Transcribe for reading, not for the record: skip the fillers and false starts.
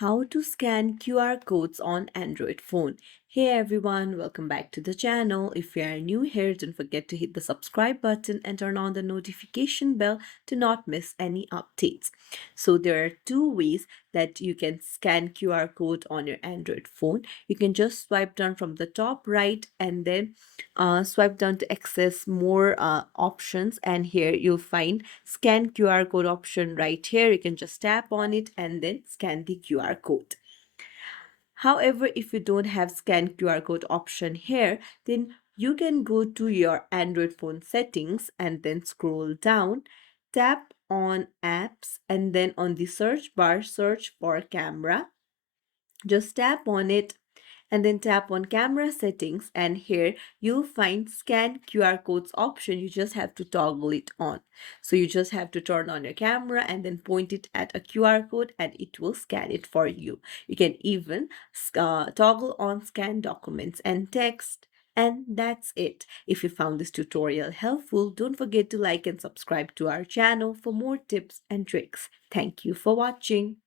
How to scan QR codes on Android phone. Hey everyone, welcome back to the channel. If you are new here, don't forget to hit the subscribe button and turn on the notification bell to not miss any updates. So there are two ways that you can scan QR code on your Android phone. You can just swipe down from the top right and then swipe down to access more options, and here you'll find scan QR code option right here. You can just tap on it and then scan the QR code. However, if you don't have scan QR code option here, then you can go to your Android phone settings and then scroll down, tap on apps, and then on the search bar search for camera. Just tap on it and then tap on camera settings, and here you'll find scan QR codes option. You just have to toggle it on. So you just have to turn on your camera and then point it at a QR code and it will scan it for you. You can even toggle on scan documents and text. And that's it. If you found this tutorial helpful, don't forget to like and subscribe to our channel for more tips and tricks. Thank you for watching.